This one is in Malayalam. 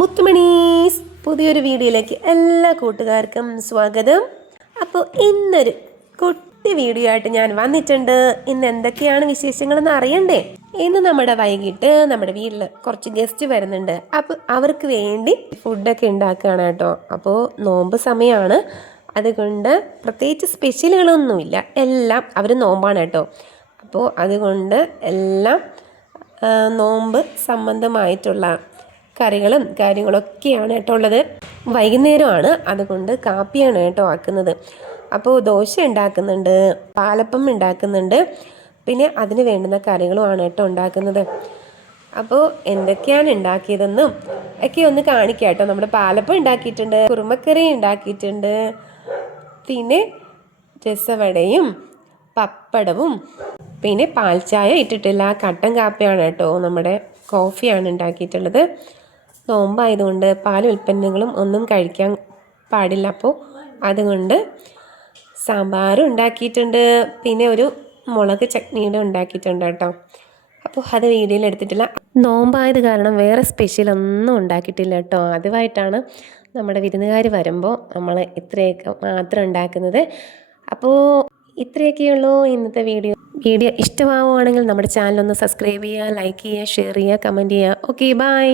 മുത്തുമണീസ് പുതിയൊരു വീഡിയോയിലേക്ക് എല്ലാ കൂട്ടുകാർക്കും സ്വാഗതം. അപ്പോൾ ഇന്നൊരു കുട്ടി വീഡിയോ ആയിട്ട് ഞാൻ വന്നിട്ടുണ്ട്. ഇന്ന് എന്തൊക്കെയാണ് വിശേഷങ്ങളെന്ന് അറിയണ്ടേ? ഇന്ന് വൈകിട്ട് നമ്മുടെ വീട്ടിൽ കുറച്ച് ഗസ്റ്റ് വരുന്നുണ്ട്. അപ്പോൾ അവർക്ക് വേണ്ടി ഫുഡൊക്കെ ഉണ്ടാക്കുകയാണ് കേട്ടോ. അപ്പോൾ നോമ്പ് സമയമാണ്, അതുകൊണ്ട് പ്രത്യേകിച്ച് സ്പെഷ്യലുകളൊന്നുമില്ല. എല്ലാം അവർ നോമ്പാണ് കേട്ടോ. അപ്പോൾ അതുകൊണ്ട് എല്ലാം നോമ്പ് സംബന്ധമായിട്ടുള്ള കറികളും കാര്യങ്ങളൊക്കെയാണ് കേട്ടോ ഉള്ളത്. വൈകുന്നേരമാണ്, അതുകൊണ്ട് കാപ്പിയാണ് കേട്ടോ ആക്കുന്നത്. അപ്പോൾ ദോശ ഉണ്ടാക്കുന്നുണ്ട്, പാലപ്പം ഉണ്ടാക്കുന്നുണ്ട്, പിന്നെ അതിന് വേണ്ടുന്ന കറികളുമാണ് കേട്ടോ ഉണ്ടാക്കുന്നത്. അപ്പോൾ എന്തൊക്കെയാണ് ഉണ്ടാക്കിയതെന്നും ഒക്കെ ഒന്ന് കാണിക്കാം കേട്ടോ. നമ്മുടെ പാലപ്പം ഉണ്ടാക്കിയിട്ടുണ്ട്, കുറുമക്കറി ഉണ്ടാക്കിയിട്ടുണ്ട്, പിന്നെ രസവടയും പപ്പടവും, പിന്നെ പാൽച്ചായ ഇട്ടിട്ടില്ല, കട്ടൻ കാപ്പിയാണ് കേട്ടോ, നമ്മുടെ കോഫിയാണ് ഉണ്ടാക്കിയിട്ടുള്ളത്. നോമ്പായതുകൊണ്ട് പാൽ ഉൽപ്പന്നങ്ങളും ഒന്നും കഴിക്കാൻ പാടില്ല. അപ്പോൾ അതുകൊണ്ട് സാമ്പാറും ഉണ്ടാക്കിയിട്ടുണ്ട്, പിന്നെ ഒരു മുളക് ചട്നിയുടെ ഉണ്ടാക്കിയിട്ടുണ്ട് കേട്ടോ. അപ്പോൾ അത് വീഡിയോയിൽ എടുത്തിട്ടില്ല. നോമ്പായത് കാരണം വേറെ സ്പെഷ്യലൊന്നും ഉണ്ടാക്കിയിട്ടില്ല കേട്ടോ. ആദ്യമായിട്ടാണ് നമ്മുടെ വിരുന്നുകാർ വരുമ്പോൾ നമ്മൾ ഇത്രയൊക്കെ മാത്രം ഉണ്ടാക്കുന്നത്. അപ്പോൾ ഇത്രയൊക്കെയുള്ളൂ ഇന്നത്തെ വീഡിയോ. ഇഷ്ടമാവുകയാണെങ്കിൽ നമ്മുടെ ചാനലൊന്ന് സബ്സ്ക്രൈബ് ചെയ്യുക, ലൈക്ക് ചെയ്യുക, ഷെയർ ചെയ്യുക, കമൻറ്റ് ചെയ്യുക. Okay, by.